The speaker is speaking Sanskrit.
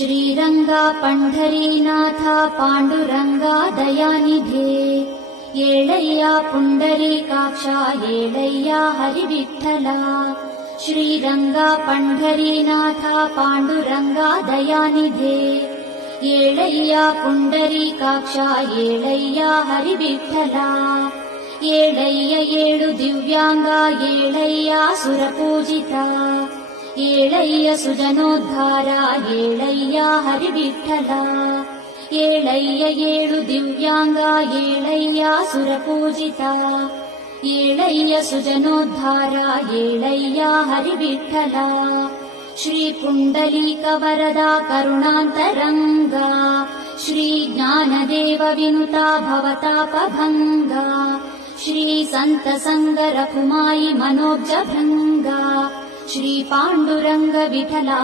श्रीरंगा पंढरीनाथा पांडुरंगा दयानिधे येळय्या पुंडरीकाक्षा येळय्या हरिविठ्ठला श्रीरंगा पंढरीनाथा पांडुरंगा दयानिधे येळय्या पुंडरीकाक्षा येळय्या हरिविठ्ठला येळय्य येळु दिव्यांगा येळय्या सुरपूजिता येळय्य सुजनोद्धारा येळय्या हरिविठ्ठला येळय्य येळु दिव्यांगा येळय्या सुरपूजिता येळय्य सुजनोद्धारा येळय्या हरिविठ्ठला श्री पुंडलीक वरदा करुणान्तरंगा श्री ज्ञानदेव विनुता भवतापभंगा श्री संत संग रघुमाई मनोज भृंगा श्री पांडुरंग विठला।